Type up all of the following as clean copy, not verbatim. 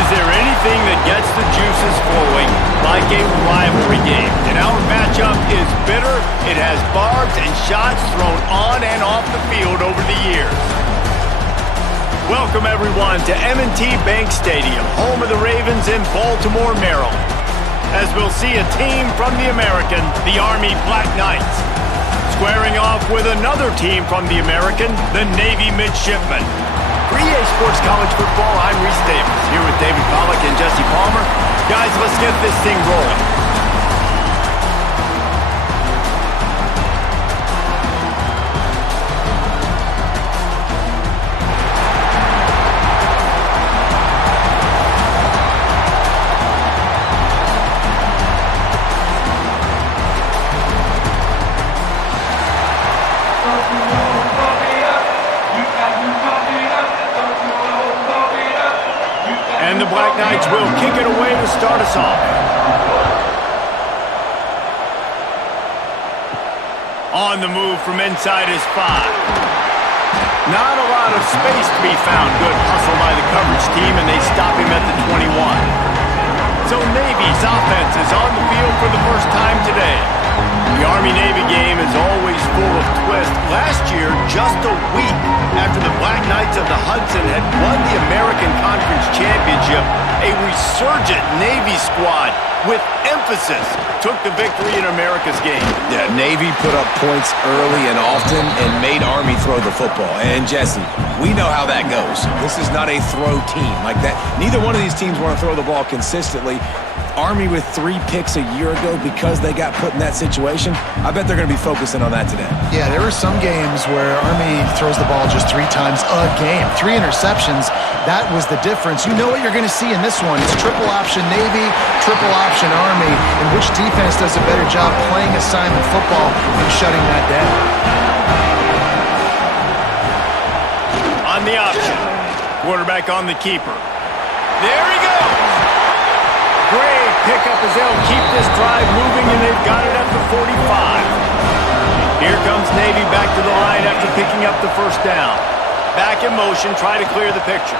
Is there anything that gets the juices flowing like a rivalry game? And our matchup is bitter. It has barbs and shots thrown on and off the field over the years. Welcome, everyone, to M&T Bank Stadium, home of the Ravens in Baltimore, Maryland, as we'll see a team from the American, the Army Black Knights, squaring off with another team from the American, the Navy Midshipmen. For EA Sports College Football, I'm Reese Davis, here with David Pollack and Jesse Palmer. Guys, let's get this thing rolling. And the Black Knights will kick it away to start us off. On the move from inside his 5. Not a lot of space to be found. Good hustle by the coverage team, and they stop him at the 21. So Navy's offense is on the field for the first time today. The Army-Navy game is always full of twists. Last year, just a week after the Black Knights of the Hudson had won the American Conference Championship, a resurgent Navy squad with emphasis took the victory in America's game. Yeah, Navy put up points early and often and made Army throw the football. And Jesse, we know how that goes. This is not a throw team like that. Neither one of these teams want to throw the ball consistently. Army with 3 picks a year ago because they got put in that situation. I bet they're going to be focusing on that today. Yeah, there are some games where Army throws the ball just 3 times a game. 3 interceptions, that was the difference. You know what you're going to see in this one. It's triple option Navy, triple option Army, and which defense does a better job playing assignment football and shutting that down? On the option, quarterback on the keeper. There he goes! Great pickup as they'll keep this drive moving, and they've got it at the 45. Here comes Navy back to the line after picking up the first down. Back in motion, try to clear the picture.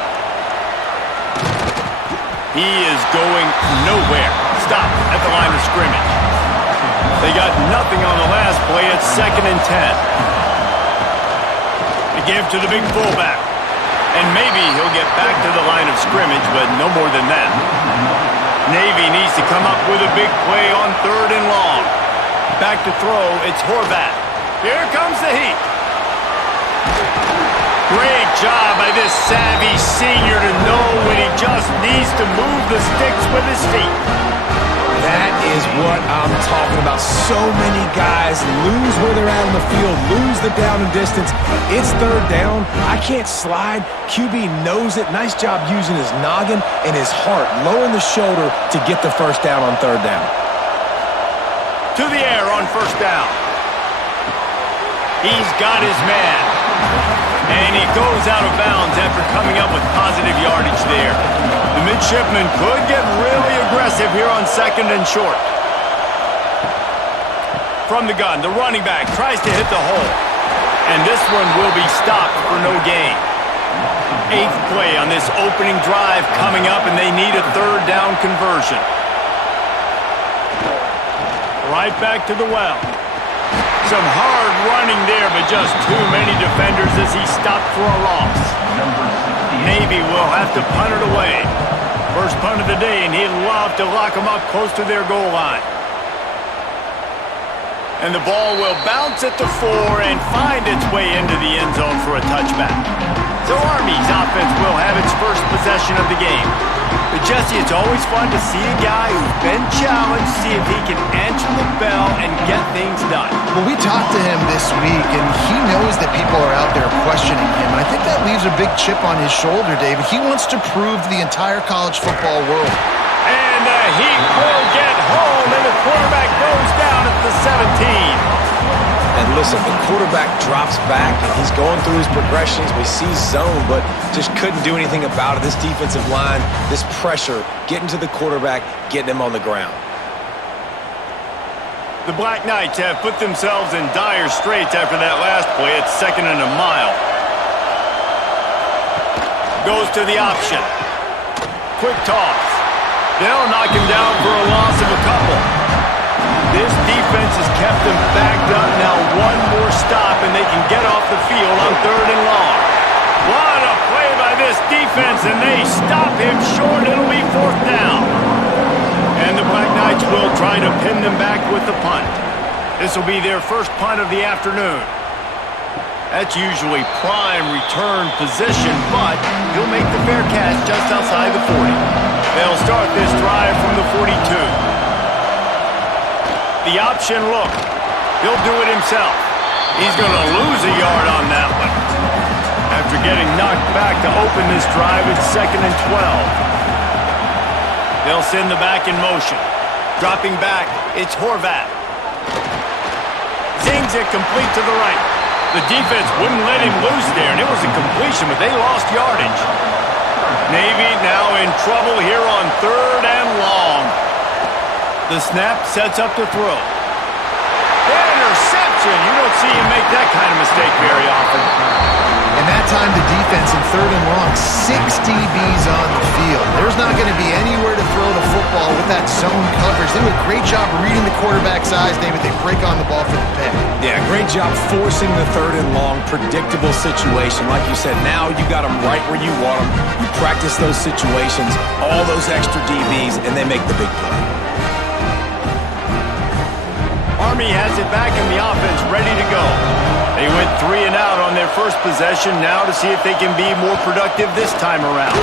He is going nowhere. Stop at the line of scrimmage. They got nothing on the last play. It's 2nd and 10. They give to the big fullback. And maybe he'll get back to the line of scrimmage, but no more than that. Navy needs to come up with a big play on 3rd and long. Back to throw, it's Horvath. Here comes the heat. Great job by this savvy senior to know when he just needs to move the sticks with his feet. That is what I'm talking about. So many guys lose where they're at on the field, lose the down and distance. It's 3rd down. I can't slide. QB knows it. Nice job using his noggin and his heart, lowering the shoulder to get the first down on 3rd down. To the air on 1st down. He's got his man. And he goes out of bounds after coming up with positive yardage there. The midshipmen could get really aggressive here on 2nd and short. From the gun, the running back tries to hit the hole. And this one will be stopped for no gain. 8th play on this opening drive coming up, and they need a 3rd down conversion. Right back to the well. Some hard running there, but just too many defenders as he stopped for a loss. Navy will have to punt it away. First punt of the day, and he'd love to lock them up close to their goal line. And the ball will bounce at the 4 and find its way into the end zone for a touchback. So Army's offense will have its first possession of the game. But Jesse, it's always fun to see a guy who's been challenged, see if he can answer the bell and get things done. Well, we talked to him this week, and he knows that people are out there questioning him. And I think that leaves a big chip on his shoulder, David. He wants to prove to the entire college football world. And he will get home, and the quarterback goes down at the 17. And listen, the quarterback drops back, and he's going through his progressions. We see zone, but just couldn't do anything about it. This defensive line, this pressure, getting to the quarterback, getting him on the ground. The Black Knights have put themselves in dire straits after that last play. It's 2nd and a mile. Goes to the option. quick toss. They'll knock him down for a loss of a couple. This defense has kept them backed up. Now one more stop, and they can get off the field on 3rd and long. What a play by this defense, and they stop him short. It'll be 4th down. And the Black Knights will try to pin them back with the punt. This will be their first punt of the afternoon. That's usually prime return position, but he'll make the fair catch just outside the 40. They'll start this drive from the 42. The option look. He'll do it himself. He's going to lose a yard on that one. After getting knocked back to open this drive, it's 2nd and 12. They'll send the back in motion. Dropping back, it's Horvath. Zings it complete to the right. The defense wouldn't let him loose there, and it was a completion, but they lost yardage. Navy now in trouble here on 3rd and long. The snap sets up the throw. Interception! You don't see him make that kind of mistake very often. And that time, the defense in 3rd and long, 6 DBs on the field. There's not going to be anywhere to throw the football with that zone coverage. They do a great job reading the quarterback's eyes, David. They break on the ball for the pick. Yeah, great job forcing the 3rd and long, predictable situation. Like you said, now you got them right where you want them. You practice those situations, all those extra DBs, and they make the big play. Army has it back in the offense, ready to go. They went 3 and out on their first possession, now to see if they can be more productive this time around.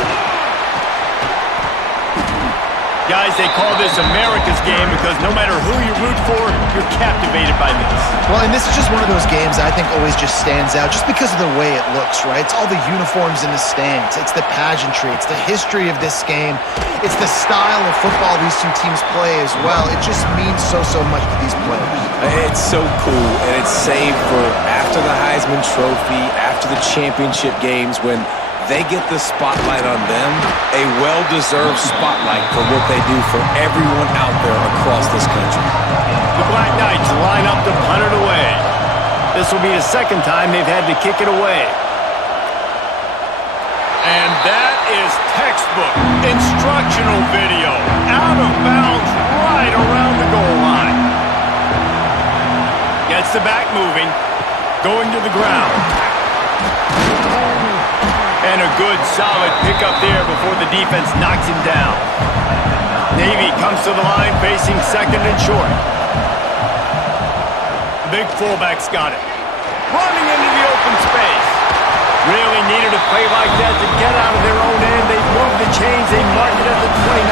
Guys, they call this America's game because no matter who you root for, you're captivated by this. Well, and this is just one of those games I think always just stands out just because of the way it looks, right? It's all the uniforms in the stands. It's the pageantry. It's the history of this game. It's the style of football these two teams play as well. It just means so much to these players. It's so cool, and it's saved for after the Heisman Trophy, after the championship games, when they get the spotlight on them, a well-deserved spotlight for what they do for everyone out there across this country. The Black Knights line up to punt it away. This will be the 2nd time they've had to kick it away. And that is textbook instructional video. Out of bounds right around the goal line. Gets the back moving. Going to the ground. And a good, solid pickup there before the defense knocks him down. Navy comes to the line facing 2nd and short. The big fullback's got it. Running into the open space. Really needed a play like that to get out of their own end. They moved the chains. They marked it at the 29.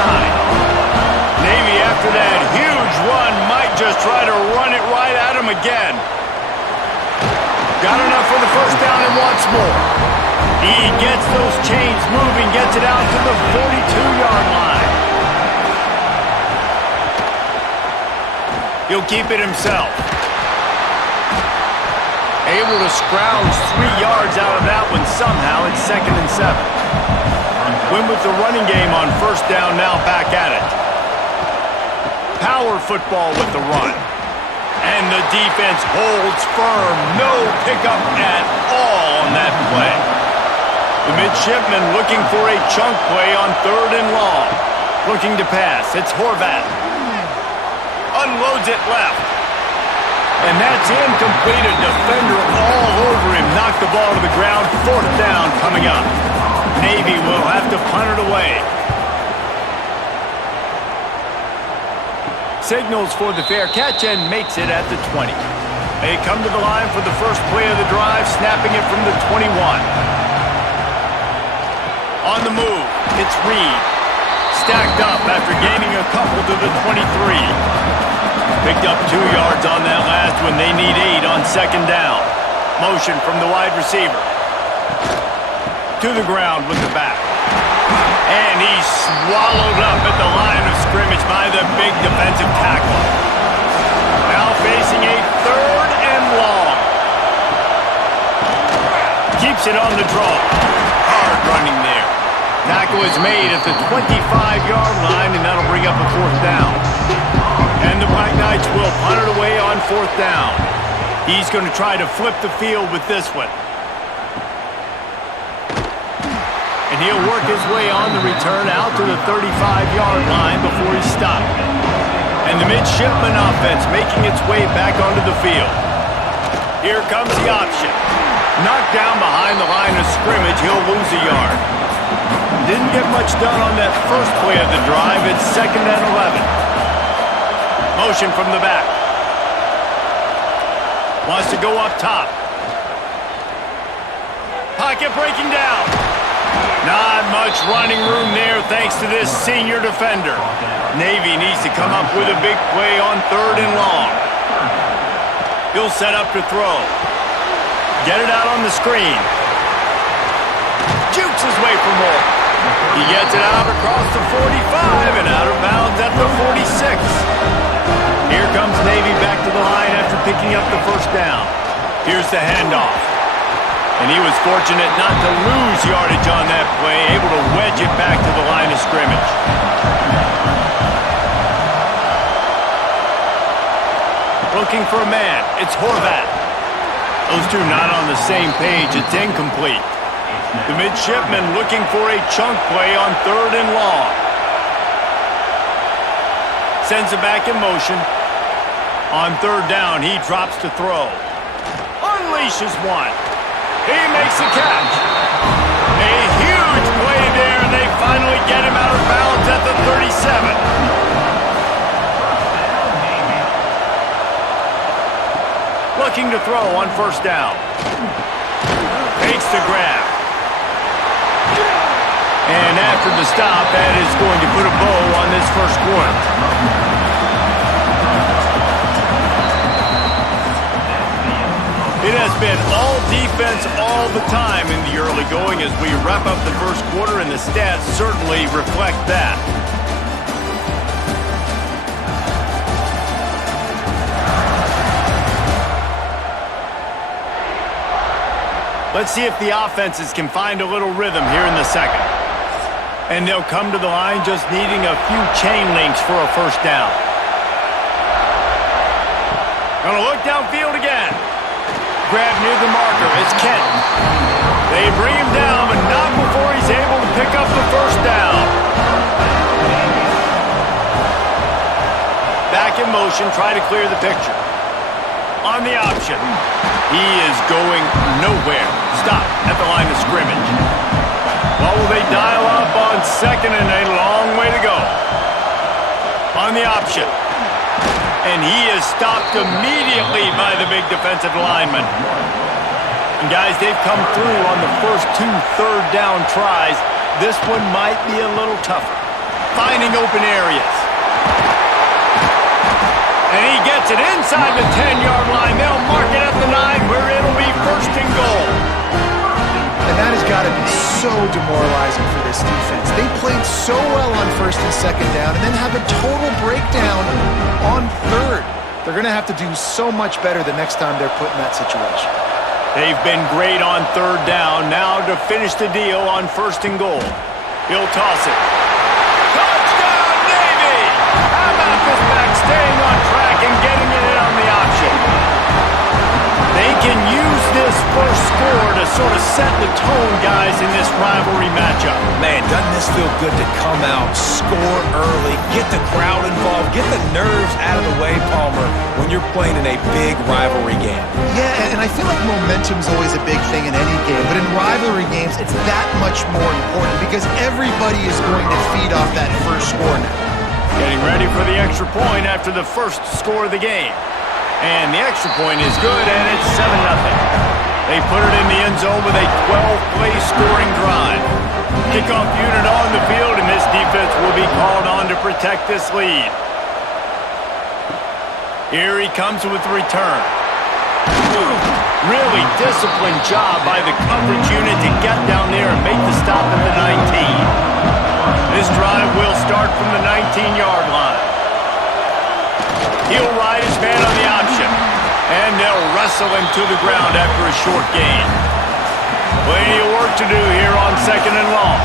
Navy, after that huge run, might just try to run it right at him again. Got enough for the 1st down and wants more. He gets those chains moving, gets it out to the 42-yard line. He'll keep it himself. Able to scrounge 3 yards out of that one somehow. It's 2nd and 7. Win with the running game on 1st down, now back at it. Power football with the run. And the defense holds firm. No pickup at all on that play. The midshipman looking for a chunk play on 3rd and long. Looking to pass. It's Horvath. Unloads it left. And that's incomplete. A defender all over him. Knocked the ball to the ground. 4th down coming up. Navy will have to punt it away. Signals for the fair catch and makes it at the 20. They come to the line for the first play of the drive, snapping it from the 21. On the move, it's Reed. Stacked up after gaining a couple to the 23. Picked up 2 yards on that last one. They need 8 on 2nd down. Motion from the wide receiver. To the ground with the back. And he's swallowed up at the line of scrimmage by the big defensive tackle. Now facing a 3rd and long. Keeps it on the draw. Hard running there. Tackle is made at the 25-yard line, and that'll bring up a 4th down. And the Black Knights will punt it away on 4th down. He's going to try to flip the field with this one. And he'll work his way on the return out to the 35-yard line before he's stopped. And the midshipman offense making its way back onto the field. Here comes the option. Knocked down behind the line of scrimmage, he'll lose a yard. Didn't get much done on that first play of the drive. It's 2nd and 11. Motion from the back. Wants to go up top. Pocket breaking down. Not much running room there thanks to this senior defender. Navy needs to come up with a big play on 3rd and long. He'll set up to throw. Get it out on the screen. Jukes his way for more. He gets it out across the 45 and out of bounds at the 46. Here comes Navy back to the line after picking up the first down. Here's the handoff. And he was fortunate not to lose yardage on that play, able to wedge it back to the line of scrimmage. Looking for a man. It's Horvat. Those two not on the same page. It's incomplete. The midshipman looking for a chunk play on 3rd and long. Sends it back in motion. On 3rd down, he drops to throw. Unleashes one. He makes the catch. A huge play there, and they finally get him out of bounds at the 37. Looking to throw on 1st down. Takes the grab. And after the stop, that is going to put a bow on this first quarter. It has been all defense all the time in the early going as we wrap up the first quarter, and the stats certainly reflect that. Let's see if the offenses can find a little rhythm here in the second. And they'll come to the line just needing a few chain links for a first down. Gonna look downfield again. Grab near the marker. It's Kent. They bring him down, but not before he's able to pick up the first down. Back in motion, try to clear the picture. On the option. He is going nowhere. Stop at the line of scrimmage. Well, will they dial up on 2nd and a long way to go? On the option. And he is stopped immediately by the big defensive lineman. And guys, they've come through on the first 2 3rd down tries. This one might be a little tougher. Finding open areas. And he gets it inside the 10-yard line. They'll mark it at the 9 where it'll be 1st and goal. And that has got to be so demoralizing for this defense. They played so well on 1st and 2nd down and then have a total breakdown on 3rd. They're going to have to do so much better the next time they're put in that situation. They've been great on 3rd down. Now to finish the deal on 1st and goal. He'll toss it. Touchdown, Navy! How about this back staying on track and getting it in on the option? They can use this first score to sort of set the tone, guys, in this rivalry matchup. Man, doesn't this feel good to come out, score early, get the crowd involved, get the nerves out of the way, Palmer, when you're playing in a big rivalry game? Yeah, and I feel like momentum's always a big thing in any game, but in rivalry games, it's that much more important because everybody is going to feed off that first score now. Getting ready for the extra point after the first score of the game. And the extra point is good, and it's 7-0. They put it in the end zone with a 12-play scoring drive. Kickoff unit on the field, and this defense will be called on to protect this lead. Here he comes with the return. Really disciplined job by the coverage unit to get down there and make the stop at the 19. This drive will start from the 19-yard line. He'll ride his man on the option, and they'll wrestle him to the ground after a short gain. Plenty of work to do here on 2nd and long.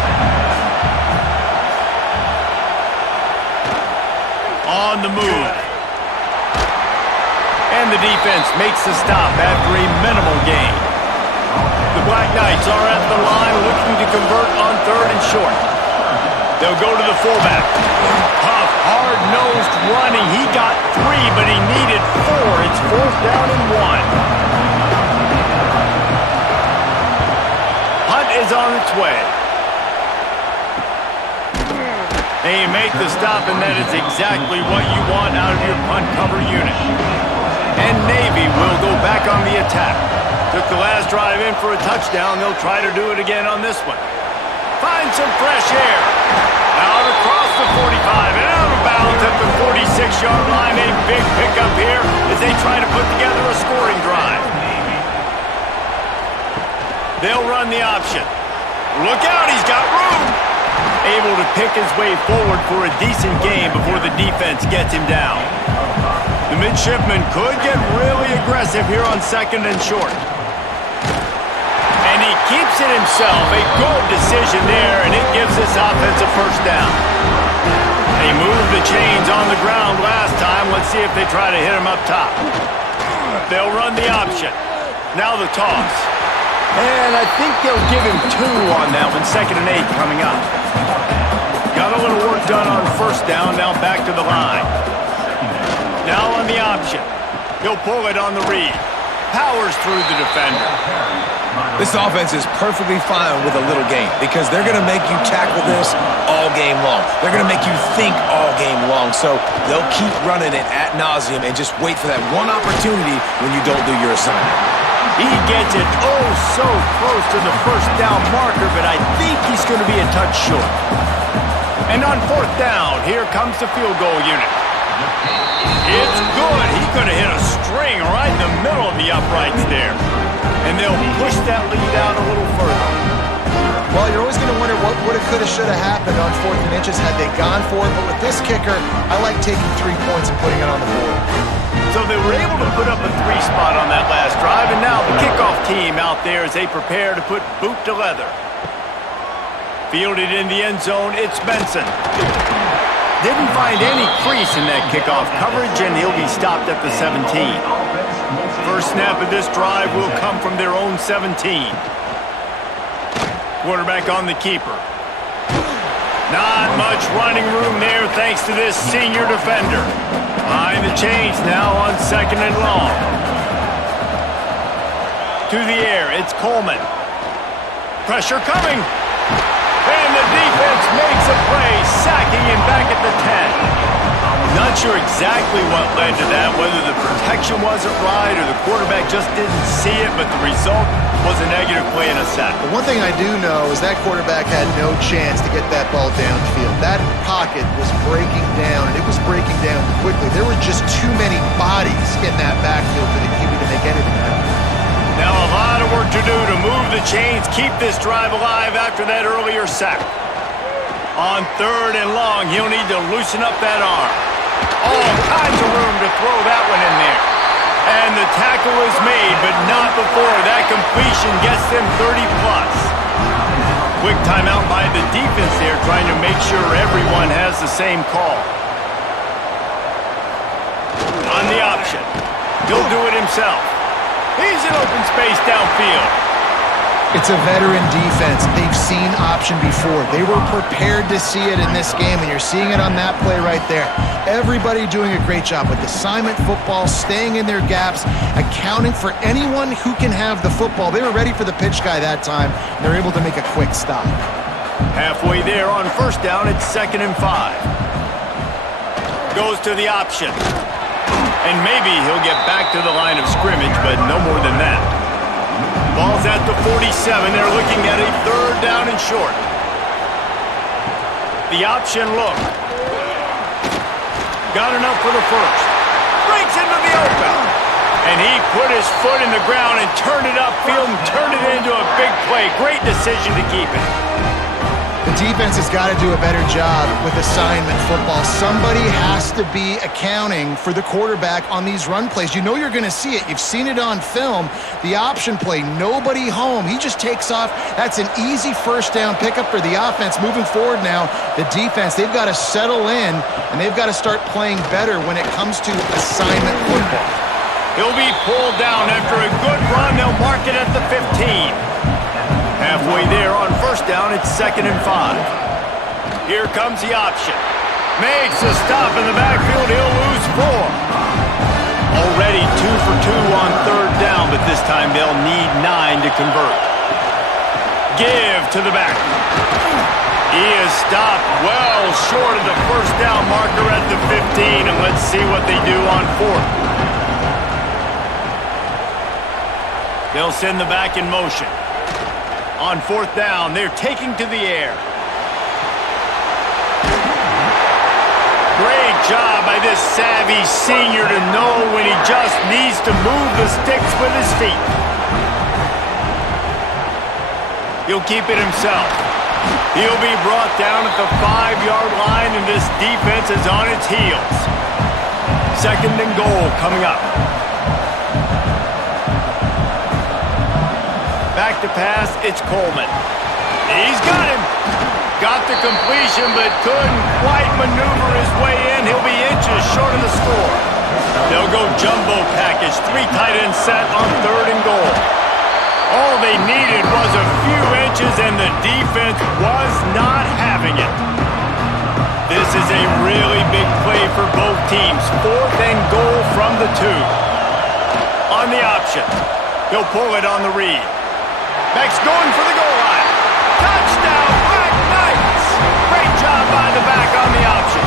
On the move. And the defense makes the stop after a minimal gain. The The Black Knights are at the line looking to convert on 3rd and short. They'll go to the fullback. Huff, hard-nosed running. He got 3, but he needed 4. It's 4th down and 1. Hunt is on its way. They make the stop, and that is exactly what you want out of your punt cover unit. And Navy will go back on the attack. Took the last drive in for a touchdown. They'll try to do it again on this one. Find some fresh air. Out across the 45 and out of bounds at the 46-yard line. A big pickup here as they try to put together a scoring drive. They'll run the option. Look out, he's got room. Able to pick his way forward for a decent gain before the defense gets him down. The midshipman could get really aggressive here on 2nd and short. And he keeps it himself. A good decision there, and it gives this offense a 1st down. They moved the chains on the ground last time. Let's see if they try to hit him up top. They'll run the option. Now the toss. And I think they'll give him 2 on that one. 2nd and 8 coming up. Got a little work done on 1st down. Now back to the line. Now on the option. He'll pull it on the read. Powers through the defender. This offense is perfectly fine with a little game because they're going to make you tackle this all game long. They're going to make you think all game long. So they'll keep running it ad nauseum and just wait for that one opportunity when you don't do your assignment. He gets it so close to the 1st down marker, but I think he's going to be a touch short. And on 4th down, here comes the field goal unit. It's good. He could have hit a string right in the middle of the uprights there. And they'll push that lead out a little further. Well, you're always going to wonder what would have, could have, should have happened on 4th and inches had they gone for it. But with this kicker, I like taking 3 points and putting it on the board. So they were able to put up a 3 spot on that last drive. And now the kickoff team out there as they prepare to put boot to leather. Fielded in the end zone, it's Benson. Didn't find any crease in that kickoff coverage, and he'll be stopped at the 17. First snap of this drive will come from their own 17. Quarterback on the keeper. Not much running room there thanks to this senior defender. Behind the chains now on 2nd and long. To the air, it's Coleman. Pressure coming. And the defense makes a play, sacking him back at the 10. Not sure exactly what led to that, whether the protection wasn't right or the quarterback just didn't see it, but the result was a negative play and a sack. But one thing I do know is that quarterback had no chance to get that ball downfield. That pocket was breaking down, and it was breaking down quickly. There were just too many bodies in that backfield for the QB to make anything happen. Now a lot of work to do to move the chains, keep this drive alive after that earlier sack. On 3rd and long, he'll need to loosen up that arm. All kinds of room to throw that one in there. And the tackle is made, but not before that completion gets them 30+. Quick timeout by the defense there, trying to make sure everyone has the same call. On the option, he'll do it himself. He's in open space downfield. It's a veteran defense. They've seen option before. They were prepared to see it in this game, and you're seeing it on that play right there. Everybody doing a great job with assignment football, staying in their gaps, accounting for anyone who can have the football. They were ready for the pitch guy that time, and they're able to make a quick stop. Halfway there on 1st down, it's 2nd and 5. Goes to the option. And maybe he'll get back to the line of scrimmage, but no more than that. Ball's at the 47. They're looking at a 3rd down and short. The option look. Got enough for the 1st. Breaks into the open. And he put his foot in the ground and turned it upfield and turned it into a big play. Great decision to keep it. The defense has got to do a better job with assignment football. Somebody has to be accounting for the quarterback on these run plays. You know you're going to see it. You've seen it on film. The option play, nobody home. He just takes off. That's an easy 1st down pickup for the offense. Moving forward now, the defense, they've got to settle in, and they've got to start playing better when it comes to assignment football. He'll be pulled down after a good run. They'll mark it at the 15. Halfway there on first down, it's 2nd and 5. Here comes the option. Makes a stop in the backfield. He'll lose 4. Already 2 for 2 on 3rd down, but this time they'll need 9 to convert. Give to the back. He is stopped well short of the first down marker at the 15, and let's see what they do on 4th. They'll send the back in motion. On 4th down, they're taking to the air. Great job by this savvy senior to know when he just needs to move the sticks with his feet. He'll keep it himself. He'll be brought down at the 5-yard line, and this defense is on its heels. 2nd and goal coming up. Back to pass, it's Coleman. He's got him. Got the completion, but couldn't quite maneuver his way in. He'll be inches short of the score. They'll go jumbo package, 3 tight end set on 3rd and goal. All they needed was a few inches, and the defense was not having it. This is a really big play for both teams. 4th and goal from the 2. On the option, he'll pull it on the read. Max going for the goal line. Touchdown, Black Knights! Great job by the back on the option.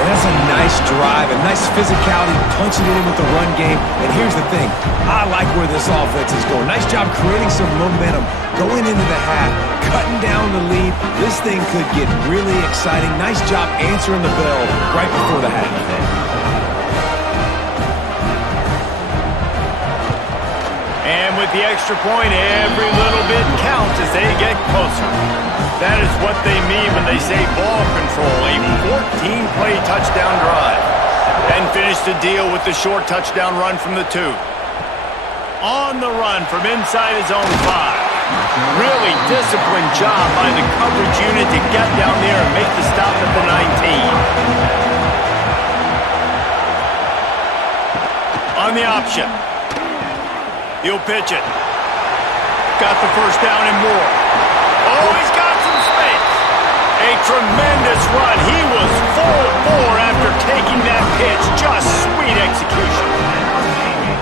And that's a nice drive, a nice physicality, punching it in with the run game. And here's the thing, I like where this offense is going. Nice job creating some momentum, going into the half, cutting down the lead. This thing could get really exciting. Nice job answering the bell right before the half. And with the extra point, every little bit counts as they get closer. That is what they mean when they say ball control, a 14-play touchdown drive. And finish the deal with the short touchdown run from the 2. On the run from inside his own 5. Really disciplined job by the coverage unit to get down there and make the stop at the 19. On the option. He'll pitch it. Got the first down and more. Oh, he's got some space. A tremendous run. He was full bore after taking that pitch. Just sweet execution.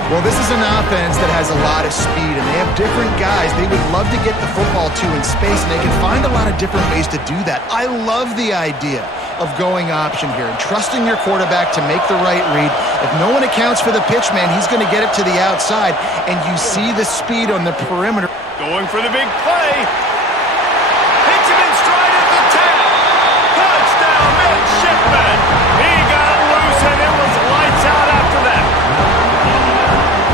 Well, this is an offense that has a lot of speed, and they have different guys they would love to get the football to in space, and they can find a lot of different ways to do that. I love the idea of going option here and trusting your quarterback to make the right read. If no one accounts for the pitch, man, he's going to get it to the outside, and you see the speed on the perimeter. Going for the big play. Hits him in stride at the 10. Touchdown, midshipman. He got it loose, and it was lights out after that.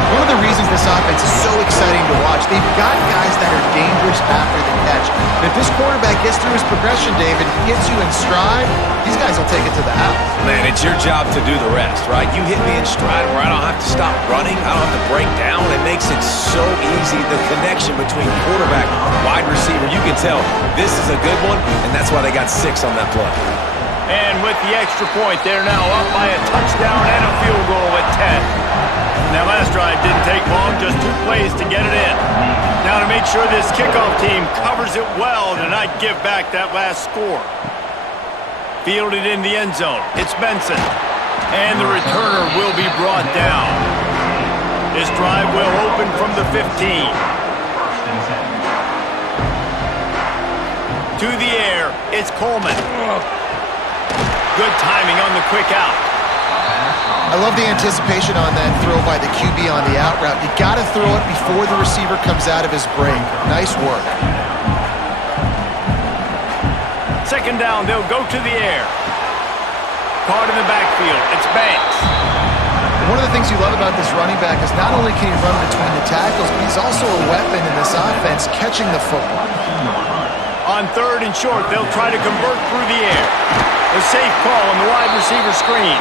One of the reasons this offense is so exciting to watch, they've got guys that are dangerous after the catch. But if this quarterback gets through his progression, David, gets you in stride, these guys will take it to the house. Man, it's your job to do the rest, right? You hit me in stride where I don't have to stop running, I don't have to break down. It makes it so easy, the connection between quarterback and wide receiver. You can tell this is a good one, and that's why they got 6 on that play. And with the extra point, they're now up by a touchdown and a field goal at 10. That last drive didn't take long, just 2 plays to get it in. Now to make sure this kickoff team covers it well to not give back that last score. Fielded in the end zone, it's Benson. And the returner will be brought down. This drive will open from the 15. To the air, it's Coleman. Good timing on the quick out. I love the anticipation on that throw by the QB on the out route. You got to throw it before the receiver comes out of his break. Nice work. 2nd down, they'll go to the air. Caught in the backfield, it's Banks. One of the things you love about this running back is not only can he run between the tackles, but he's also a weapon in this offense catching the football. On 3rd and short, they'll try to convert through the air. A safe call on the wide receiver screen.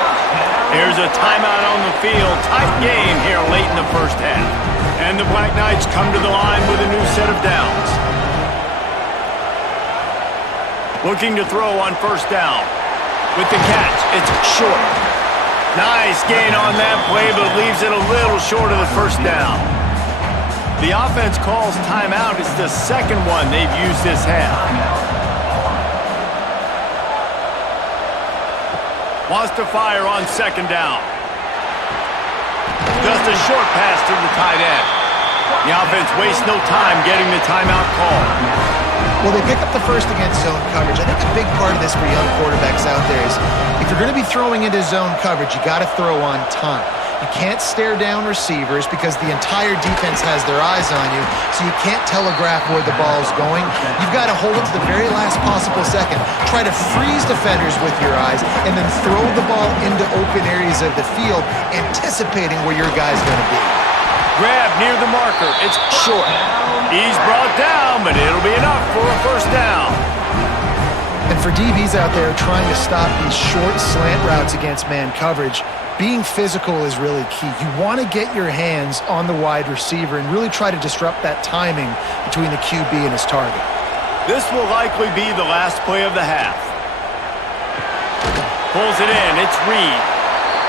Here's a timeout on the field. Tight game here late in the first half. And the Black Knights come to the line with a new set of downs. Looking to throw on 1st down. With the catch, it's short. Nice gain on that play, but leaves it a little short of the first down. The offense calls timeout. It's the second one they've used this half. Wants to fire on second down. Just a short pass to the tight end. The offense wastes no time getting the timeout call. Well, they pick up the first against zone coverage. I think a big part of this for young quarterbacks out there is if you're going to be throwing into zone coverage, you got to throw on time. You can't stare down receivers because the entire defense has their eyes on you, so you can't telegraph where the ball's going. You've got to hold it to the very last possible second. Try to freeze defenders with your eyes, and then throw the ball into open areas of the field, anticipating where your guy's going to be. Grab near the marker. It's short. He's brought down, but it'll be enough for a first down. And for DBs out there trying to stop these short slant routes against man coverage, being physical is really key. You want to get your hands on the wide receiver and really try to disrupt that timing between the QB and his target. This will likely be the last play of the half. Pulls it in. It's Reed.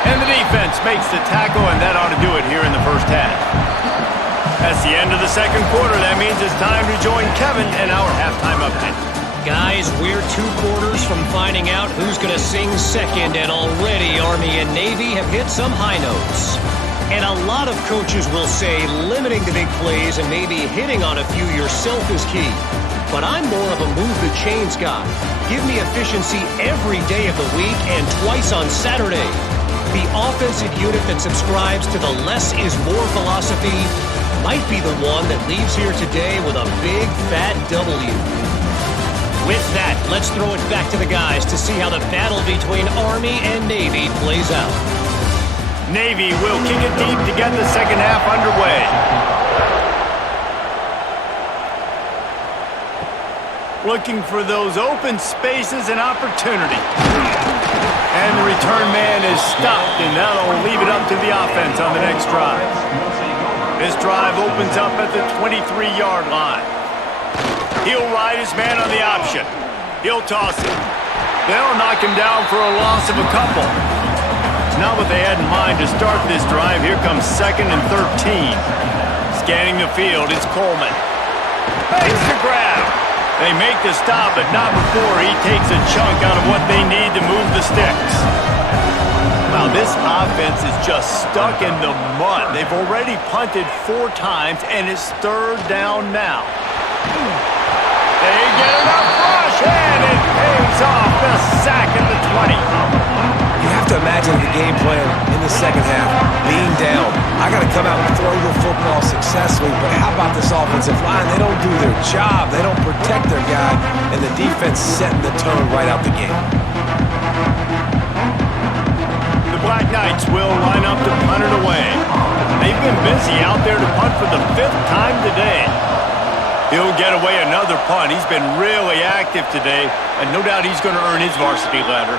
And the defense makes the tackle, and that ought to do it here in the first half. That's the end of the second quarter. That means it's time to join Kevin in our halftime update. Guys, we're 2 quarters from finding out who's going to sing second, and already Army and Navy have hit some high notes. And a lot of coaches will say limiting the big plays and maybe hitting on a few yourself is key. But I'm more of a move the chains guy. Give me efficiency every day of the week and twice on Saturday. The offensive unit that subscribes to the less is more philosophy might be the one that leaves here today with a big fat W. With that, let's throw it back to the guys to see how the battle between Army and Navy plays out. Navy will kick it deep to get the second half underway. Looking for those open spaces and opportunity. And the return man is stopped, and that'll leave it up to the offense on the next drive. This drive opens up at the 23-yard line. He'll ride his man on the option. He'll toss it. They'll knock him down for a loss of a couple. Not what they had in mind to start this drive. Here comes 2nd and 13. Scanning the field, it's Coleman. Makes the grab. They make the stop, but not before he takes a chunk out of what they need to move the sticks. Wow, this offense is just stuck in the mud. They've already punted 4 times, and it's 3rd down now. They get it up rush, and it pays off. The sack at the 20. You have to imagine the game plan in the second half being down. I got to come out and throw the football successfully, but how about this offensive line? They don't do their job. They don't protect their guy, and the defense setting the tone right out the game. The Black Knights will line up to punt it away. They've been busy out there to punt for the 5th time today. He'll get away another punt. He's been really active today, and no doubt he's going to earn his varsity letter.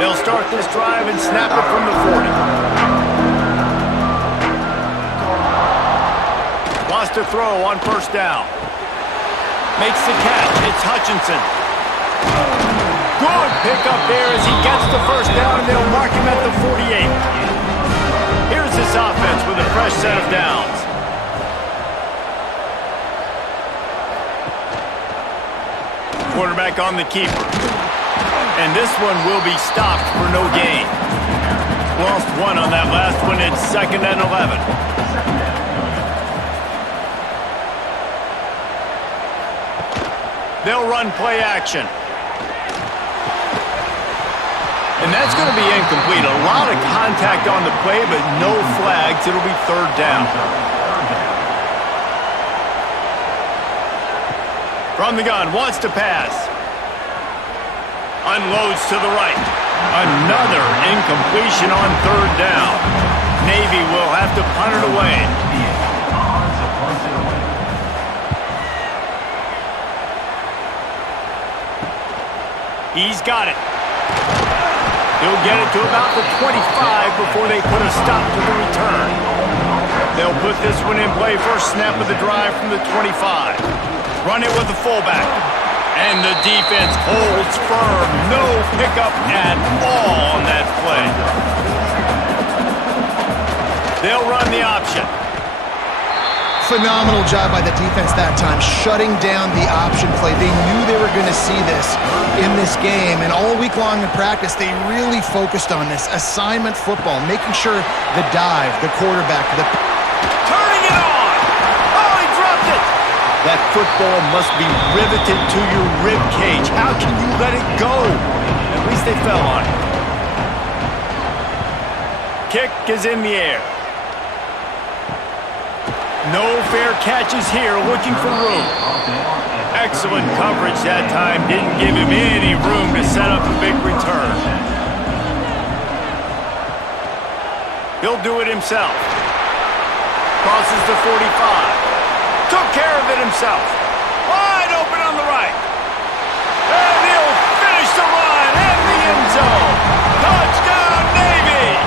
They'll start this drive and snap it from the 40. Wants to throw on first down. Makes the catch. It's Hutchinson. Good pickup there as he gets the first down, and they'll mark him at the 48. Here's this offense with a fresh set of downs. Quarterback on the keeper. And this one will be stopped for no gain. Lost 1 on that last one. It's 2nd and 11. They'll run play action. And that's going to be incomplete. A lot of contact on the play, but no flags. It'll be 3rd down. From the gun, wants to pass. Unloads to the right. Another incompletion on 3rd down. Navy will have to punt it away. He's got it. He'll get it to about the 25 before they put a stop to the return. They'll put this one in play first snap of the drive from the 25. Run it with the fullback. And the defense holds firm. No pickup at all on that play. They'll run the option. Phenomenal job by the defense that time, shutting down the option play. They knew they were going to see this in this game, and all week long in practice, they really focused on this assignment football, making sure the dive, the quarterback, the... Turning it on! Oh, he dropped it! That football must be riveted to your rib cage. How can you let it go? At least they fell on it. Kick is in the air. No fair catches here, looking for room. Excellent coverage that time. Didn't give him any room to set up a big return. He'll do it himself. Crosses the 45. Took care of it himself. Wide open on the right. And he'll finish the run in the end zone. Touchdown, Navy!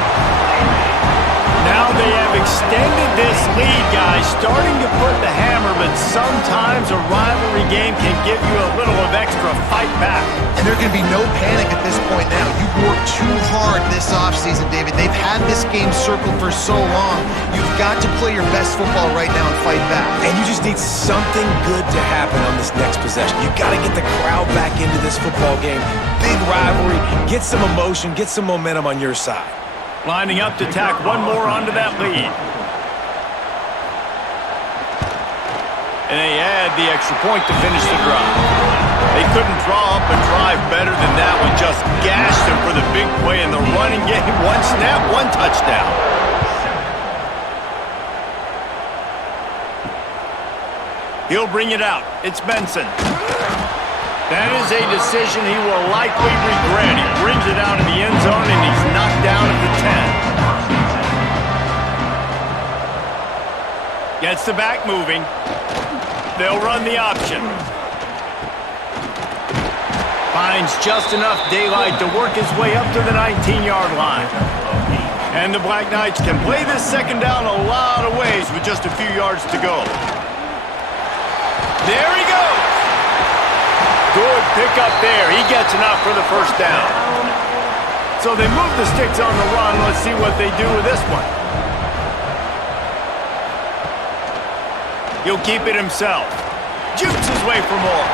Now they have extended this lead, guys, starting to put the hammer, but sometimes a rivalry game can give you a little of extra fight back. And there can be no panic at this point now. You've worked too hard this offseason, David. They've had this game circled for so long. You've got to play your best football right now and fight back. And you just need something good to happen on this next possession. You got to get the crowd back into this football game. Big rivalry. Get some emotion. Get some momentum on your side. Lining up to tack one more onto that lead. And they add the extra point to finish the drive. They couldn't draw up a drive better than that one. Just gashed them for the big play in the running game. One snap, one touchdown. He'll bring it out. It's Benson. That is a decision he will likely regret. He brings it out in the end zone, and he's knocked down at the 10. Gets the back moving. They'll run the option. Finds just enough daylight to work his way up to the 19-yard line. And the Black Knights can play this second down a lot of ways with just a few yards to go. There he goes. Good pickup there. He gets enough for the first down. So they move the sticks on the run. Let's see what they do with this one. He'll keep it himself. Jukes his way for more.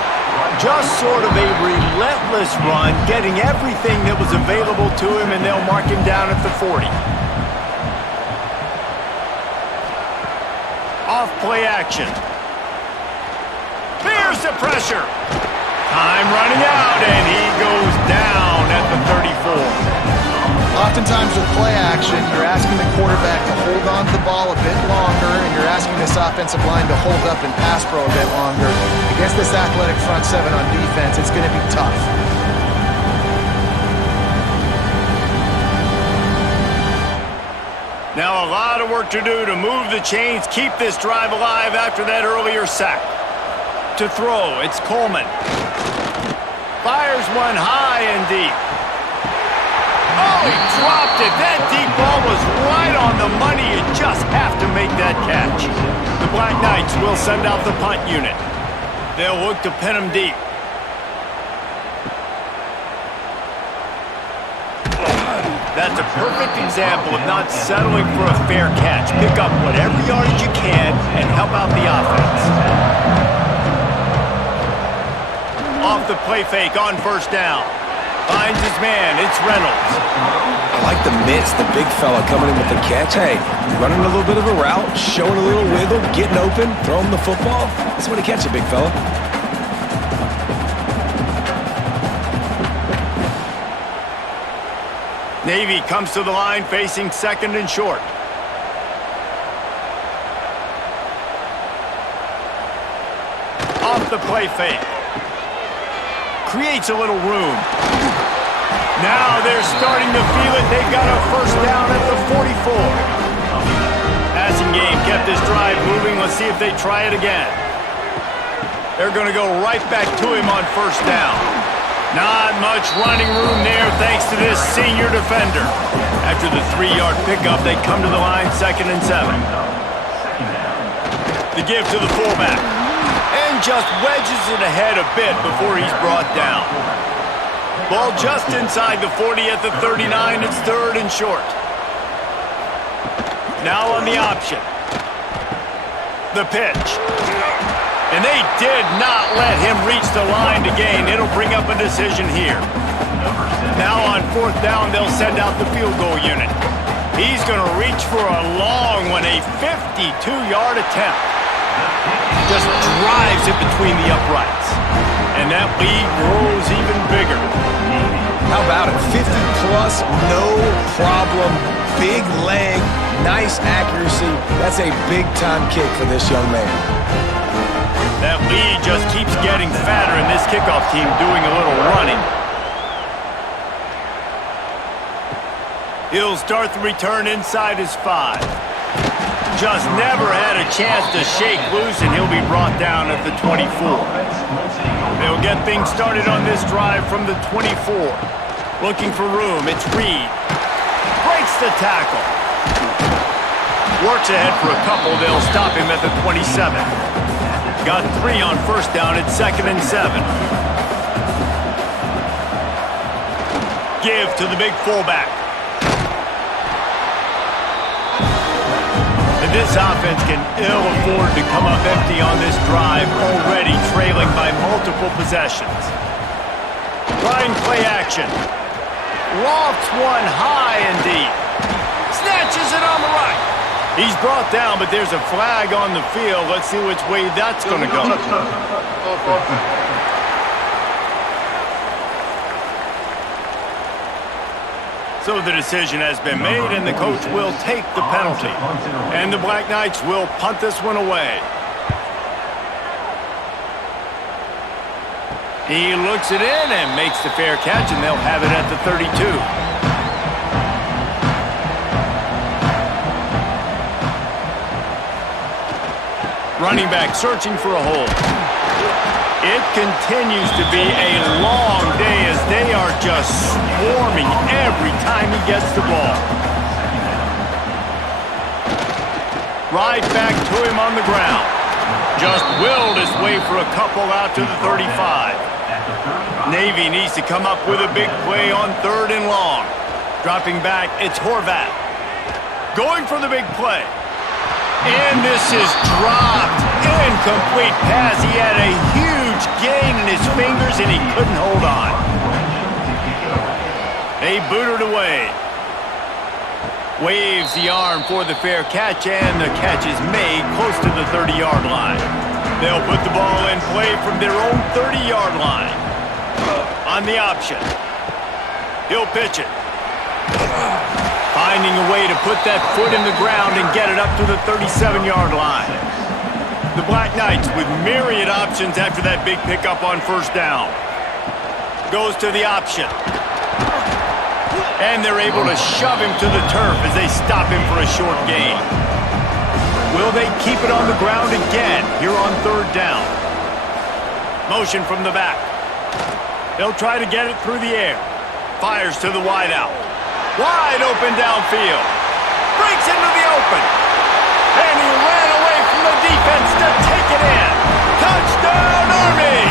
Just sort of a relentless run, getting everything that was available to him, and they'll mark him down at the 40. Off play action. There's the pressure. Time running out, and he goes down at the 34. Oftentimes with play action, you're asking the quarterback to hold on to the ball a bit longer, and you're asking this offensive line to hold up and pass pro a bit longer. Against this athletic front seven on defense, it's going to be tough. Now a lot of work to do to move the chains, keep this drive alive after that earlier sack. To throw, it's Coleman. Fires one high and deep. Oh, he dropped it. That deep ball was right on the money. You just have to make that catch. The Black Knights will send out the punt unit. They'll look to pin him deep. That's a perfect example of not settling for a fair catch. Pick up whatever yardage you can and help out the offense. Off the play fake on first down. Finds his man. It's Reynolds. I like the mitts, the big fella coming in with the catch. Hey, running a little bit of a route, showing a little wiggle, getting open, throwing the football. That's when he catch it, big fella. Navy comes to the line facing second and short. Off the play fake. Creates a little room. Now they're starting to feel it. They've got a first down at the 44. Passing game kept this drive moving. Let's see if they try it again. They're going to go right back to him on first down. Not much running room there thanks to this senior defender. After the 3-yard pickup, they come to the line 2nd and 7. The give to the fullback. And just wedges it ahead a bit before he's brought down. Ball just inside the 40 at the 39. It's 3rd and short. Now on the option. The pitch. And they did not let him reach the line to gain. It'll bring up a decision here. Now on 4th down, they'll send out the field goal unit. He's going to reach for a long one, a 52-yard attempt. Just drives it between the uprights. And that lead grows even bigger. How about it? 50-plus, no problem. Big leg, nice accuracy. That's a big-time kick for this young man. That lead just keeps getting fatter, and this kickoff team doing a little running. He'll start the return inside his 5. Just never had a chance to shake loose, and he'll be brought down at the 24. They'll get things started on this drive from the 24. Looking for room, it's Reed. Breaks the tackle. Works ahead for a couple, they'll stop him at the 27. Got 3 on 1st down, it's 2nd and 7. Give to the big fullback. And this offense can ill afford to come up empty on this drive, already trailing by multiple possessions. Trying play action. Lofts one high and deep. Snatches it on the right. He's brought down, but there's a flag on the field. Let's see which way that's going to go. So the decision has been made, and the coach will take the penalty. And the Black Knights will punt this one away. He looks it in and makes the fair catch, and they'll have it at the 32. Running back searching for a hole. It continues to be a long day as they are just swarming every time he gets the ball. Right back to him on the ground. Just willed his way for a couple out to the 35. Navy needs to come up with a big play on 3rd and long. Dropping back, it's Horvath. Going for the big play. And this is dropped. Incomplete pass. He had a huge gain in his fingers, and he couldn't hold on. They booted away. Waves the arm for the fair catch, and the catch is made close to the 30-yard line. They'll put the ball in play from their own 30-yard line. On the option. He'll pitch it. Finding a way to put that foot in the ground and get it up to the 37-yard line. The Black Knights with myriad options after that big pickup on 1st down. Goes to the option. And they're able to shove him to the turf as they stop him for a short gain. Will they keep it on the ground again here on 3rd down? Motion from the back. They'll try to get it through the air. Fires to the wideout. Wide open downfield. Breaks into the open. And he ran away from the defense to take it in. Touchdown, Army!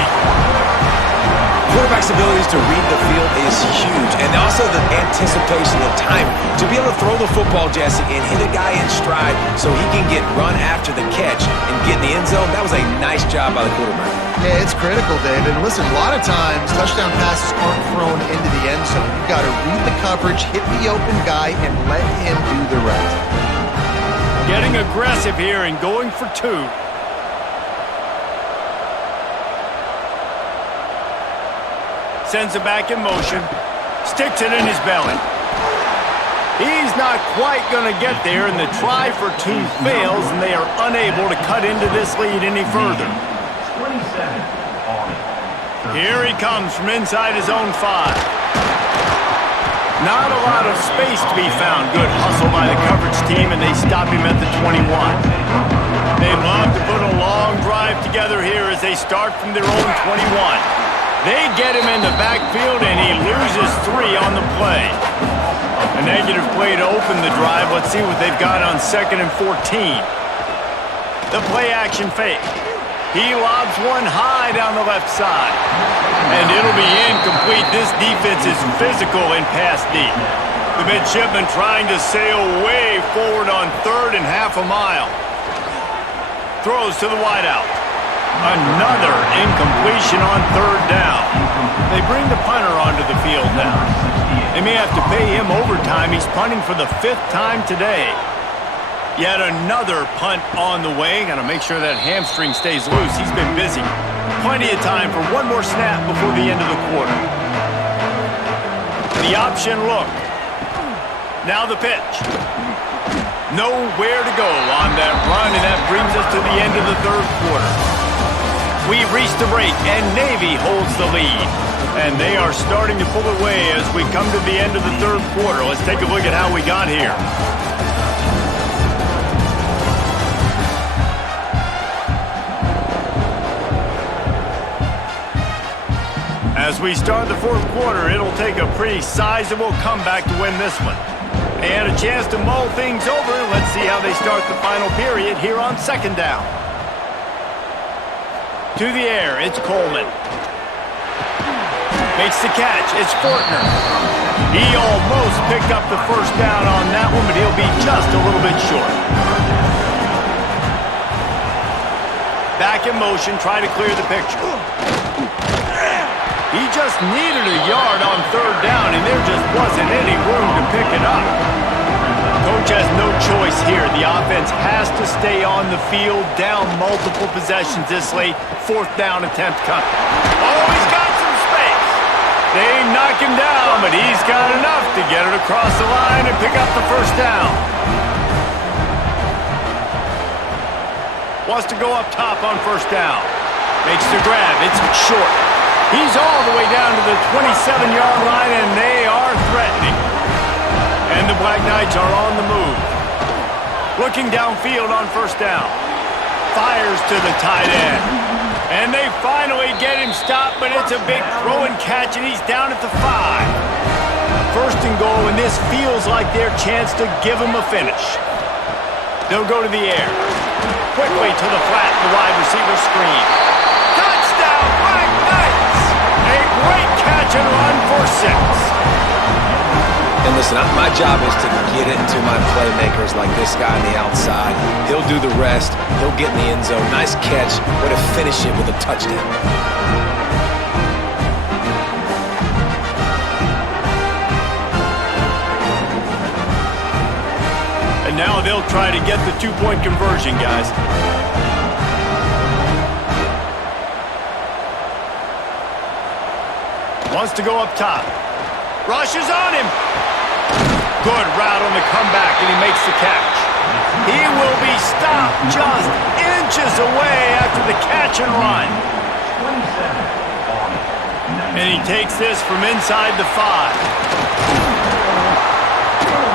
Quarterback's abilities to read the field is huge, and also the anticipation, the timing. To be able to throw the football, Jesse, and hit a guy in stride so he can get run after the catch and get in the end zone, that was a nice job by the quarterback. Yeah, it's critical, David. Listen, a lot of times touchdown passes aren't thrown into the end zone. You've got to read the coverage, hit the open guy, and let him do the rest. Getting aggressive here and going for 2. Sends it back in motion. Sticks it in his belly. He's not quite going to get there, and the try for 2 fails, and they are unable to cut into this lead any further. Here he comes from inside his own 5. Not a lot of space to be found. Good hustle by the coverage team, and they stop him at the 21. They love to put a long drive together here as they start from their own 21. They get him in the backfield, and he loses 3 on the play. A negative play to open the drive. Let's see what they've got on 2nd and 14. The play action fake. He lobs one high down the left side. And it'll be incomplete. This defense is physical and pass deep. The midshipman trying to sail way forward on third and half a mile. Throws to the wideout. Another incompletion on third down. They bring the punter onto the field now. They may have to pay him overtime. He's punting for the 5th time today. Yet another punt on the way. Got to make sure that hamstring stays loose. He's been busy. Plenty of time for one more snap before the end of the quarter. The option look. Now the pitch. Nowhere to go on that run, and that brings us to the end of the 3rd quarter. We've reached the break, and Navy holds the lead. And they are starting to pull away as we come to the end of the 3rd quarter. Let's take a look at how we got here. As we start the 4th quarter, it'll take a pretty sizable comeback to win this one. They had a chance to mull things over. Let's see how they start the final period here on 2nd down. To the air, it's Coleman. Makes the catch, it's Fortner. He almost picked up the 1st down on that one, but he'll be just a little bit short. Back in motion, try to clear the picture. He just needed a yard on 3rd down, and there just wasn't any room to pick it up. Coach has no choice here. The offense has to stay on the field, down multiple possessions this late. 4th down attempt coming. Oh, he's got some space. They knock him down, but he's got enough to get it across the line and pick up the 1st down. Wants to go up top on 1st down. Makes the grab. It's short. He's all the way down to the 27-yard line, and they are threatening. And the Black Knights are on the move. Looking downfield on 1st down. Fires to the tight end. And they finally get him stopped, but it's a big throw and catch, and he's down at the 5. 1st and goal, and this feels like their chance to give him a finish. They'll go to the air. Quickly to the flat, the wide receiver screen. Touchdown, Black Knights! A great catch and run for 6. And listen, my job is to get it to my playmakers like this guy on the outside. He'll do the rest. He'll get in the end zone. Nice catch. Way to finish it with a touchdown. And now they'll try to get the 2-point conversion, guys. Wants to go up top. Rushes on him. Good route on the comeback, and he makes the catch. He will be stopped just inches away after the catch and run. And he takes this from inside the 5.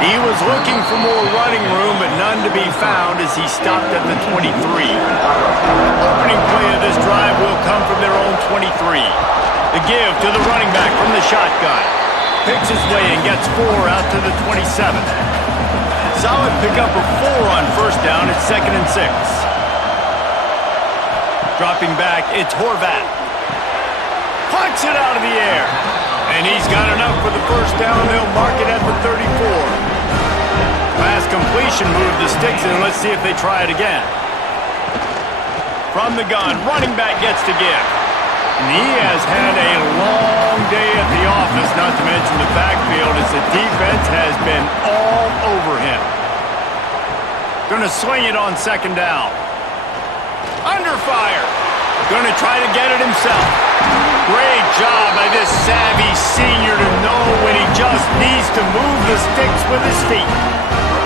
He was looking for more running room, but none to be found as he stopped at the 23. Opening play of this drive will come from their own 23. The give to the running back from the shotgun. Picks his way and gets 4 out to the 27. Solid pickup of 4 on 1st down. It's 2nd and 6. Dropping back, it's Horvat. Punts it out of the air. And he's got enough for the 1st down. They'll mark it at the 34. Last completion moved the sticks in. Let's see if they try it again. From the gun, running back gets to give. And he has had a long day at the office, not to mention the backfield, as the defense has been all over him. Gonna swing it on 2nd down. Under fire. Gonna try to get it himself. Great job by this savvy senior to know when he just needs to move the sticks with his feet.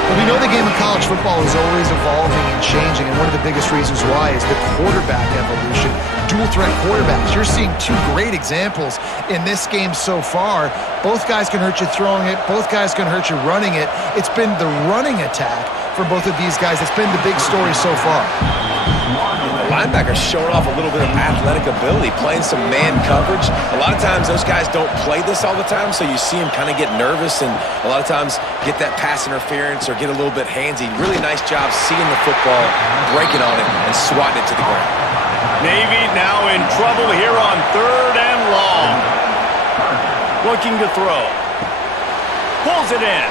Well, we know the game of college football is always evolving and changing, and one of the biggest reasons why is the quarterback evolution. Dual threat quarterbacks. You're seeing 2 great examples in this game so far. Both guys can hurt you throwing it. Both guys can hurt you running it. It's been the running attack for both of these guys that's been the big story so far. The linebacker showing off a little bit of athletic ability, playing some man coverage. A lot of times those guys don't play this all the time, so you see them kind of get nervous and a lot of times get that pass interference or get a little bit handsy. Really nice job seeing the football, breaking on it, and swatting it to the ground. Navy now in trouble here on 3rd and long. Looking to throw. Pulls it in.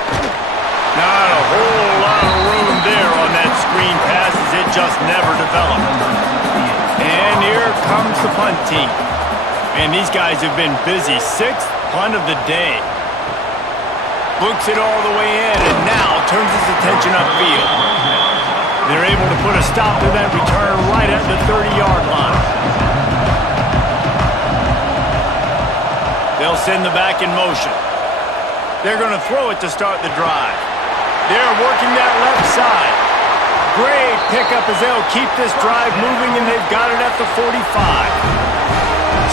Not a whole lot of room there on that screen pass as it just never developed. And here comes the punt team. And these guys have been busy. 6th punt of the day. Books it all the way in and now turns his attention upfield. They're able to put a stop to that return right at the 30-yard line. They'll send the back in motion. They're going to throw it to start the drive. They're working that left side. Great pickup as they'll keep this drive moving, and they've got it at the 45.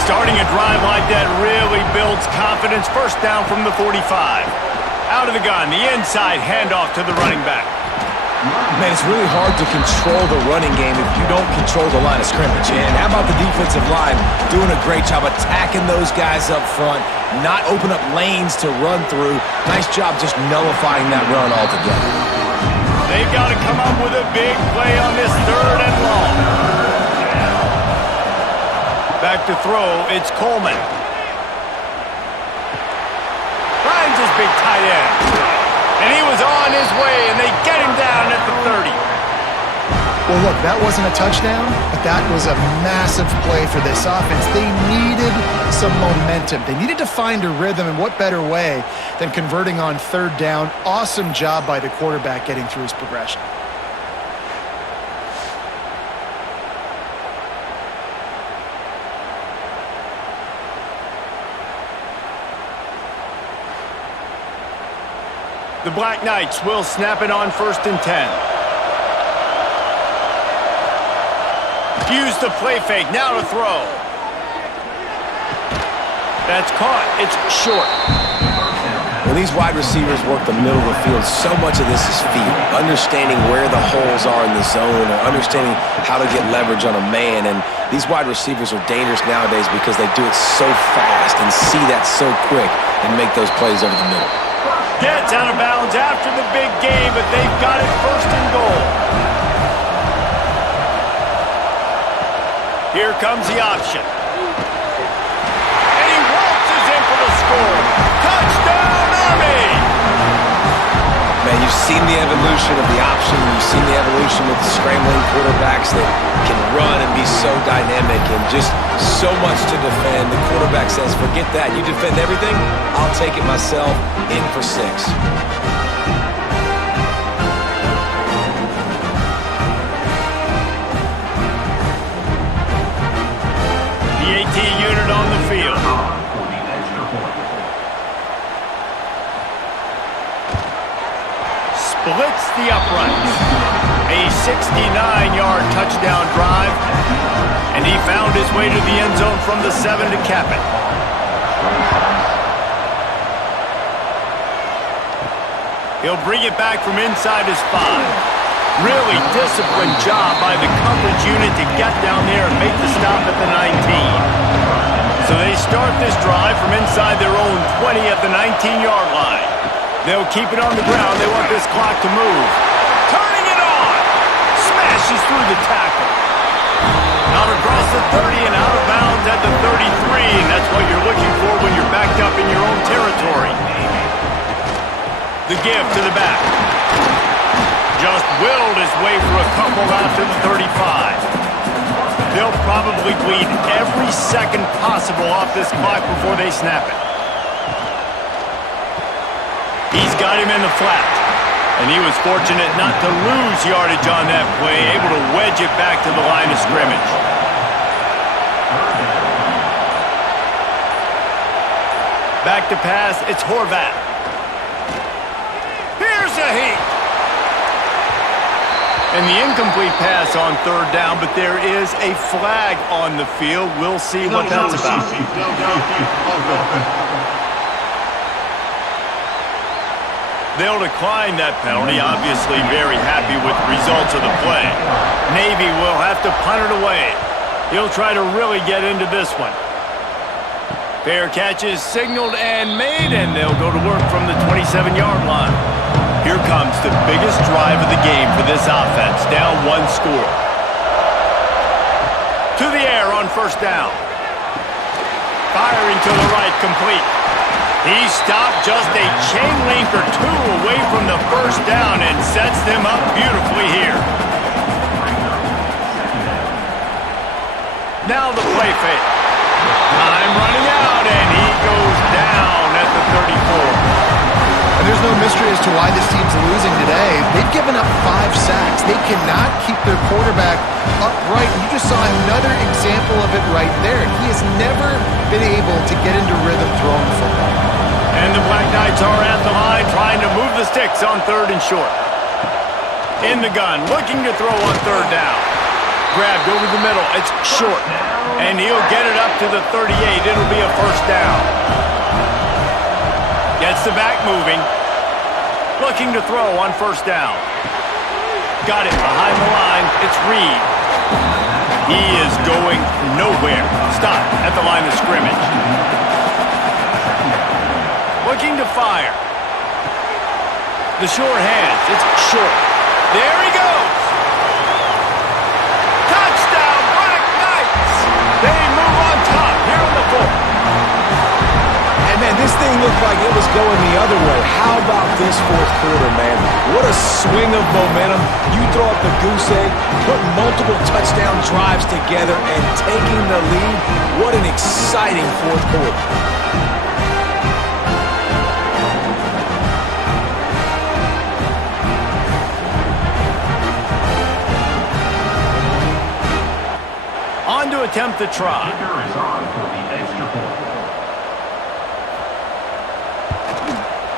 Starting a drive like that really builds confidence. First down from the 45. Out of the gun, the inside handoff to the running back. Man, it's really hard to control the running game if you don't control the line of scrimmage. And how about the defensive line doing a great job attacking those guys up front, not open up lanes to run through. Nice job just nullifying that run altogether. They've got to come up with a big play on this 3rd and long. Back to throw, it's Coleman. Finds his big tight end. And he was on his way, and they get him down at the 30. Well, look, that wasn't a touchdown, but that was a massive play for this offense. They needed some momentum. They needed to find a rhythm, and what better way than converting on 3rd down. Awesome job by the quarterback getting through his progression. The Black Knights will snap it on 1st and 10. Use the play fake, now to throw. That's caught, it's short. When these wide receivers work the middle of the field, so much of this is feel. Understanding where the holes are in the zone or understanding how to get leverage on a man. And these wide receivers are dangerous nowadays because they do it so fast and see that so quick and make those plays over the middle. Gets out of bounds after the big game, but they've got it 1st and goal. Here comes the option. And he waltzes in for the score. Touchdown, Army! Man, you've seen the evolution of the option. You've seen the evolution with the scrambling quarterbacks that can run and be so dynamic and just so much to defend. The quarterback says, forget that. You defend everything, I'll take it myself. In for 6. The AT unit on the field. Splits the uprights. A 69-yard touchdown drive. And he found his way to the end zone from the 7 to cap it. He'll bring it back from inside his 5. Really disciplined job by the coverage unit to get down there and make the stop at the 19. So they start this drive from inside their own 20 at the 19-yard line. They'll keep it on the ground. They want this clock to move. Turning it on! Smashes through the tackle. Out across the 30 and out of bounds at the 33. And that's what you're looking for when you're backed up in your own territory. The give to the back. Just willed his way for a couple out to the 35. They'll probably bleed every second possible off this clock before they snap it. He's got him in the flat. And he was fortunate not to lose yardage on that play, able to wedge it back to the line of scrimmage. Back to pass, it's Horvath. Here's a heat. And the incomplete pass on 3rd down, but there is a flag on the field. We'll see what that's about. They'll decline that penalty, obviously very happy with the results of the play. Navy will have to punt it away. He'll try to really get into this one. Fair catch is signaled and made, and they'll go to work from the 27-yard line. Here comes the biggest drive of the game for this offense, down 1 score. To the air on 1st down. Firing to the right, complete. He stopped just a chain link or two away from the first down and sets them up beautifully here. Now the play fake. Time running out, and he goes down at the 34. And there's no mystery as to why this team's losing today. They've given up 5 sacks. They cannot keep their quarterback upright. And you just saw another example of it right there. He has never been able to get into rhythm throwing the football. And the Black Knights are at the line trying to move the sticks on 3rd and short. In the gun, looking to throw on 3rd down. Grabbed over the middle. It's short. And he'll get it up to the 38. It'll be a first down. Gets the back moving. Looking to throw on 1st down. Got it behind the line. It's Reed. He is going nowhere. Stop at the line of scrimmage. Looking to fire. The short hands. It's short. There he goes. Touchdown, Black Knights. They move on top here on the 4th. And, man, this thing looked like it was going the other way. How about this 4th quarter, man? What a swing of momentum. You throw up the goose egg, putting multiple touchdown drives together and taking the lead. What an exciting 4th quarter. On to attempt the try.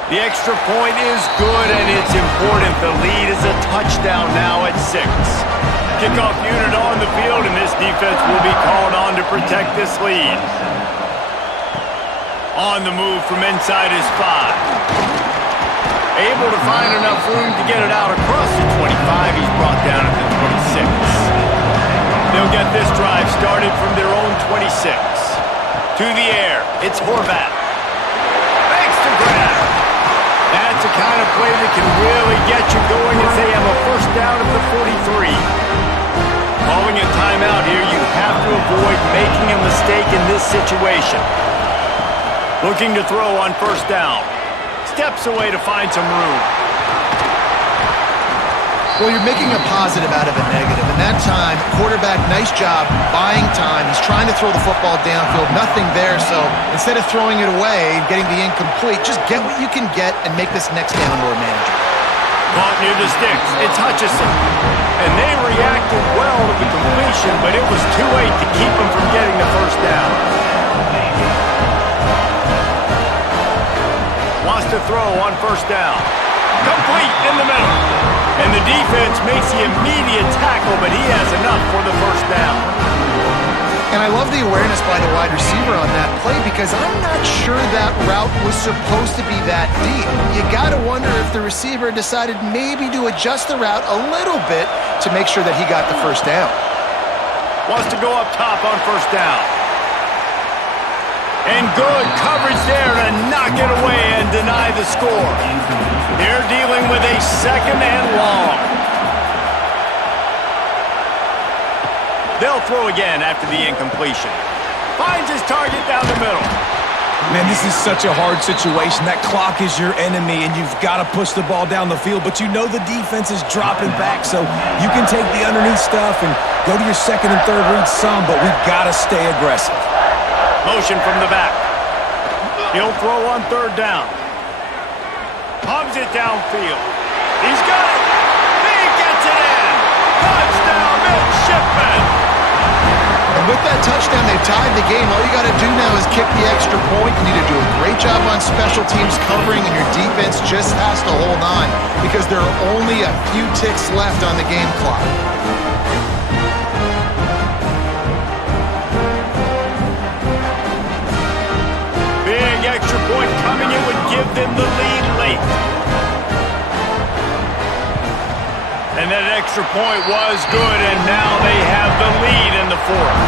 The extra point is good, and it's important. The lead is a touchdown now at 6. Kickoff unit on the field, and this defense will be called on to protect this lead. On the move from inside his 5. Able to find enough room to get it out across the 25. He's brought down at the 26. They'll get this drive started from their own 26. To the air, it's Horvath. Makes the grab. That's the kind of play that can really get you going if they have a first down at the 43. Calling a timeout here, you have to avoid making a mistake in this situation. Looking to throw on 1st down. Steps away to find some room. Well, you're making a positive out of a negative. And that time, quarterback, nice job buying time. He's trying to throw the football downfield. Nothing there. So instead of throwing it away and getting the incomplete, just get what you can get and make this next down more manageable. Caught near the sticks. It's Hutchinson. And they reacted well to the completion, but it was too late to keep them from getting the first down. Wants to throw on 1st down. Complete in the middle. And the defense makes the immediate tackle, but he has enough for the first down. And I love the awareness by the wide receiver on that play because I'm not sure that route was supposed to be that deep. You got to wonder if the receiver decided maybe to adjust the route a little bit to make sure that he got the first down. Wants to go up top on 1st down. And good coverage there to knock it away and deny the score. They're dealing with a 2nd and long. They'll throw again after the incompletion. Finds his target down the middle. Man, this is such a hard situation. That clock is your enemy, and you've got to push the ball down the field. But you know the defense is dropping back, so you can take the underneath stuff and go to your 2nd and 3rd read some, but we've got to stay aggressive. Motion from the back. He'll throw on 3rd down. Pumps it downfield. He's got it. He gets it in. Touchdown, Midshipman. And with that touchdown, they've tied the game. All you got to do now is kick the extra point. You need to do a great job on special teams covering, and your defense just has to hold on because there are only a few ticks left on the game clock. Big extra point coming in would give them the lead late. And that extra point was good, and now they have the lead in the 4th.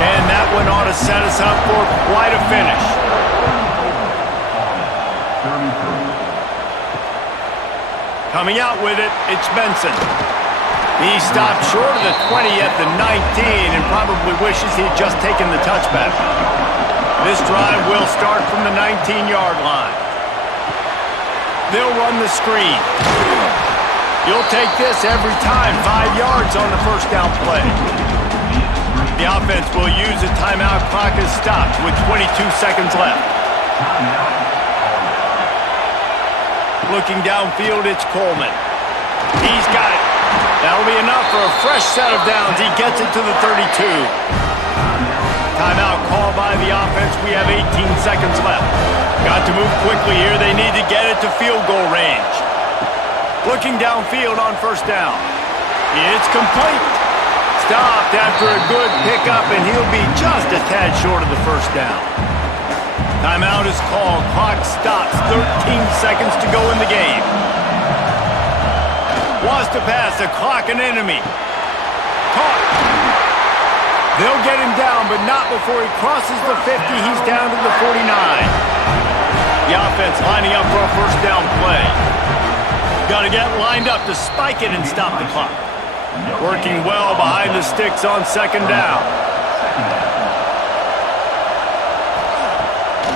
And that one ought to set us up for quite a finish. Coming out with it, it's Benson. He stopped short of the 20 at the 19 and probably wishes he'd just taken the touchback. This drive will start from the 19-yard line. They'll run the screen. You'll take this every time. 5 yards on the first down play. The offense will use a timeout. Clock is stopped with 22 seconds left. Looking downfield, it's Coleman. He's got it. That'll be enough for a fresh set of downs. He gets it to the 32. Timeout called by the offense. We have 18 seconds left. Got to move quickly here. They need to get it to field goal range. Looking downfield on first down. It's complete. Stopped after a good pickup, and he'll be just a tad short of the first down. Timeout is called. Clock stops. 13 seconds to go in the game. Wants to pass. The clock an enemy. Caught. They'll get him down, but not before he crosses the 50. He's down to the 49. The offense lining up for a first down play. Got to get lined up to spike it and stop the clock. Working well behind the sticks on second down.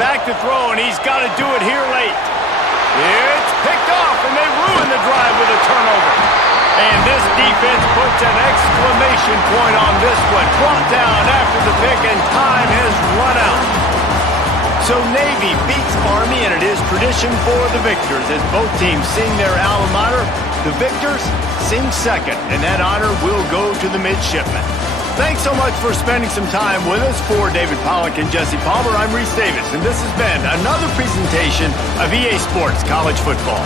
Back to throw, and he's got to do it here late. It's picked off, and they ruin the drive with a turnover. And this defense puts an exclamation point on this one. Brought down after the pick, and time has run out. So Navy beats Army, and it is tradition for the victors. As both teams sing their alma mater, the victors sing second, and that honor will go to the midshipmen. Thanks so much for spending some time with us. For David Pollack and Jesse Palmer, I'm Reese Davis, and this has been another presentation of EA Sports College Football.